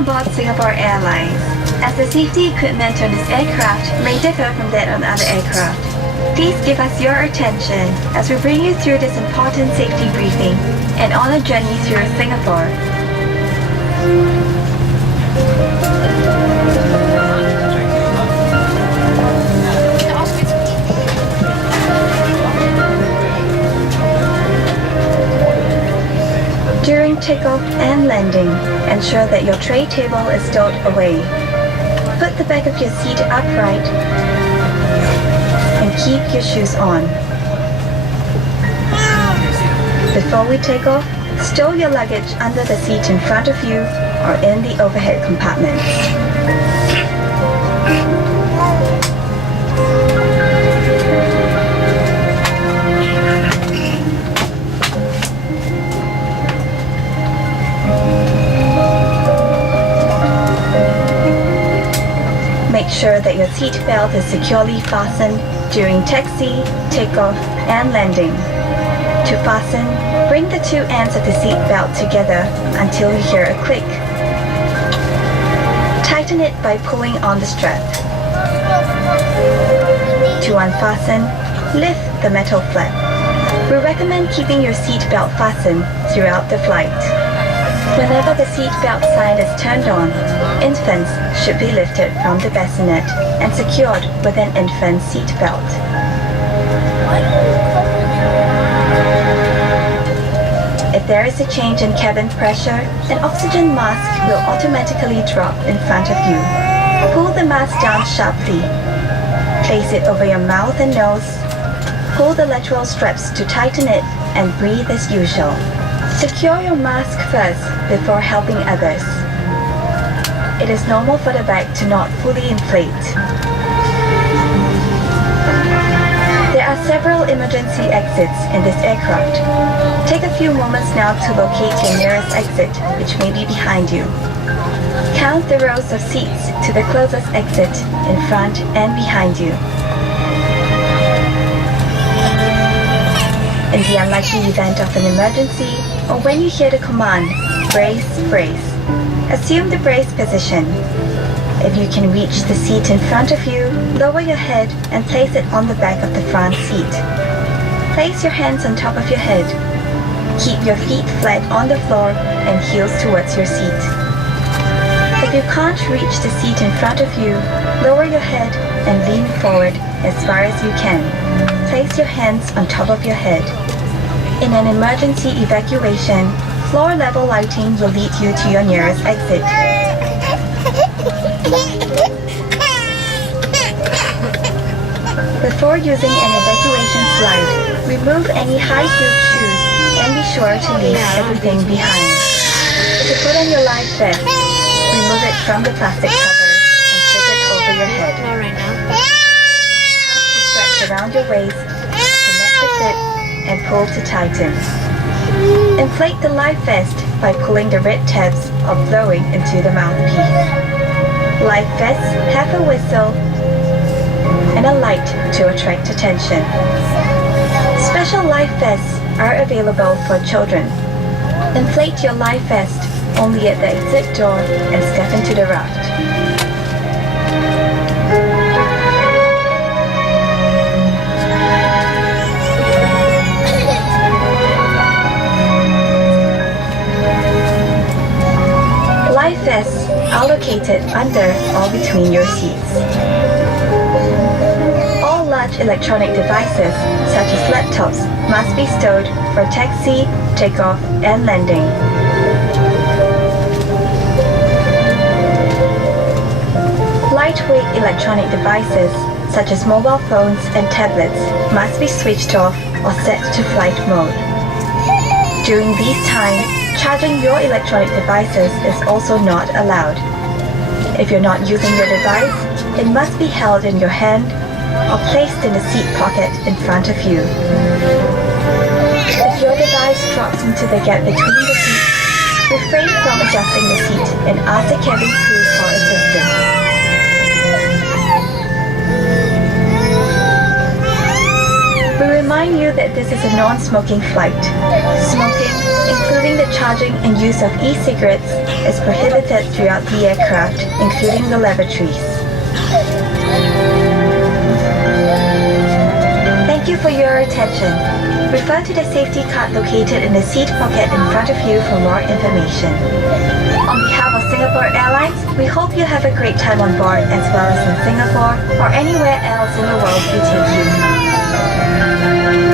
aboard Singapore Airlines, as the safety equipment on this aircraft may differ from that on other aircraft. Please give us your attention as we bring you through this important safety briefing and on a journey through Singapore. During takeoff and landing, ensure that your tray table is stowed away. Put the back of your seat upright and keep your shoes on. Before we take off, stow your luggage under the seat in front of you or in the overhead compartment. Make sure that your seat belt is securely fastened during taxi, takeoff, and landing. To fasten, bring the two ends of the seat belt together until you hear a click. Tighten it by pulling on the strap. To unfasten, lift the metal flap. We recommend keeping your seat belt fastened throughout the flight. Whenever the seat belt sign is turned on, infants should be lifted from the bassinet and secured with an infant seat belt. If there is a change in cabin pressure, an oxygen mask will automatically drop in front of you. Pull the mask down sharply. Place it over your mouth and nose. Pull the lateral straps to tighten it and breathe as usual. Secure your mask first before helping others. It is normal for the bag to not fully inflate. There are several emergency exits in this aircraft. Take a few moments now to locate your nearest exit, which may be behind you. Count the rows of seats to the closest exit in front and behind you. In the unlikely event of an emergency, or when you hear the command, brace, brace, assume the brace position. If you can reach the seat in front of you, lower your head and place it on the back of the front seat. Place your hands on top of your head. Keep your feet flat on the floor and heels towards your seat. If you can't reach the seat in front of you, lower your head and lean forward as far as you can. Place your hands on top of your head. In an emergency evacuation, floor level lighting will lead you to your nearest exit. Before using an evacuation slide, remove any high-heeled shoes and be sure to leave everything behind. To put on your life vest, remove it from the plastic cover and slip it over your head. Strap around your waist, connect the zip, and pull to tighten. Inflate the life vest by pulling the red tabs or blowing into the mouthpiece. Life vests have a whistle and a light to attract attention. Special life vests are available for children. Inflate your life vest only at the exit door and step into the raft. Life vests are located under or between your seats. All large electronic devices, such as laptops, must be stowed for taxi, takeoff, and landing. Lightweight electronic devices, such as mobile phones and tablets, must be switched off or set to flight mode. During these times, charging your electronic devices is also not allowed. If you're not using your device, it must be held in your hand or placed in the seat pocket in front of you. If your device drops into the gap between the seats, refrain from adjusting the seat and ask the cabin crew for assistance. We remind you that this is a non-smoking flight. Smoking, including the charging and use of e-cigarettes is prohibited throughout the aircraft, including the lavatories. Thank you for your attention. Refer to the safety card located in the seat pocket in front of you for more information. On behalf of Singapore Airlines, we hope you have a great time on board as well as in Singapore or anywhere else in the world we take you.